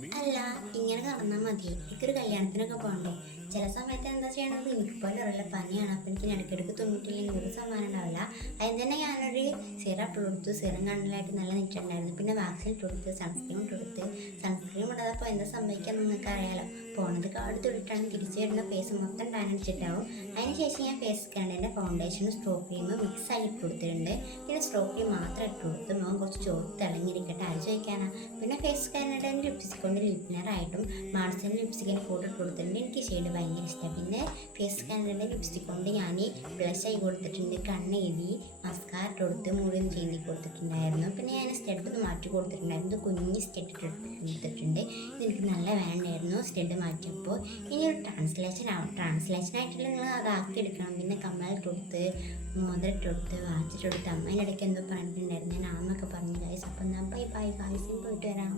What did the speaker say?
അല്ല, ഇങ്ങനെ നടന്നാൽ മതി. എനിക്കൊരു കല്യാണത്തിനൊക്കെ പോകണ്ടേ? ചില സമയത്ത് എന്താ ചെയ്യണത് എനിക്കിപ്പോൾ അറിയില്ല. പനിയാണ്. അപ്പം എനിക്ക് ഇടയ്ക്കിടയ്ക്ക് തുമ്മിട്ടില്ലെങ്കിൽ ഒരു സമാനം ഉണ്ടാവില്ല. അതിന് തന്നെ ഞാനൊരു സിറം ഇട്ട് കൊടുത്തു. സിറം കണ്ണിലായിട്ട് നല്ല നിൽച്ചിട്ടുണ്ടായിരുന്നു. പിന്നെ വാക്സിൻ ഇട്ട് കൊടുത്ത്, സൺസ്ക്രീൻ ഇട്ട് കൊടുത്ത്. സൺസ്ക്രീൻ ഇടാതപ്പോൾ എന്താ സംഭവിക്കുക നിങ്ങൾക്ക് അറിയാലോ. പോണത് കാട് തൊട്ടിട്ടാണ് തിരിച്ചു വരുന്ന ഫേസ് മൊത്തം ടാൻ അടിച്ചിട്ടാവും. അതിന് ശേഷം ഞാൻ ഫേസ് സ്കാനിൻ്റെ ഫൗണ്ടേഷനും സ്ട്രോ ക്രീമും മിക്സ് ആയി ഇട്ട് കൊടുത്തിട്ടുണ്ട്. പിന്നെ സ്ട്രോ ക്രീം മാത്രം ഇട്ട് കൊടുത്ത് മുഖം കുറച്ച് ചോർത്ത് തിളങ്ങിയിരിക്കട്ടെ ആഴ്ച വയ്ക്കാനാണ്. പിന്നെ ഫേസ് സ്കാനിയുടെ ലിപ്സ്റ്റിക് കൊണ്ട് ലിപ്നറായിട്ടും മാർസിൻ്റെ ലിപ്സ്റ്റിക്കിന് ഫോട്ടോ ഇട്ട് കൊടുത്തിട്ടുണ്ട്. എനിക്ക് ഷെയ്ഡ് ഭയങ്കര ഇഷ്ടമാണ്. പിന്നെ ഫേസ് സ്കാനിയുടെ ലിപ്സ്റ്റിക് കൊണ്ട് ഞാൻ ബ്ലഷ് ആയി കൊടുത്തിട്ടുണ്ട്, കണ്ണെഴുതി, മസ്കാര ഇട്ട് കൊടുത്ത്, മുഴുവൻ ചെയ്തി കൊടുത്തിട്ടുണ്ടായിരുന്നു. പിന്നെ ഞാൻ സ്റ്റെഡ് ഒന്ന് മാറ്റി കൊടുത്തിട്ടുണ്ടായിരുന്നു. കുഞ്ഞ് സ്റ്റെഡ് ഇട്ട് കൊടുത്തിട്ടുണ്ട്. ഇതെനിക്ക് നല്ല വേണ്ടായിരുന്നു സ്റ്റെഡ് മാറ്റിയപ്പോൾ. ഇനി ഒരു ട്രാൻസ്ലേഷനായിട്ടുള്ള നിങ്ങൾ അതാക്കി എടുക്കണം. പിന്നെ കമ്മലിട്ട് കൊടുത്ത്, മോതിരിട്ട് കൊടുത്ത്, വാച്ചിട്ട് കൊടുത്ത്, അമ്മേൻ്റെ ഇടയ്ക്ക് എന്തോ പറഞ്ഞിട്ടുണ്ടായിരുന്നു. ഞാൻ ആന്നൊക്കെ പറഞ്ഞു ഗൈസ്. അപ്പം എന്നാൽ ബൈ ബൈ ഗൈസ്, പോയിട്ട് വരാം.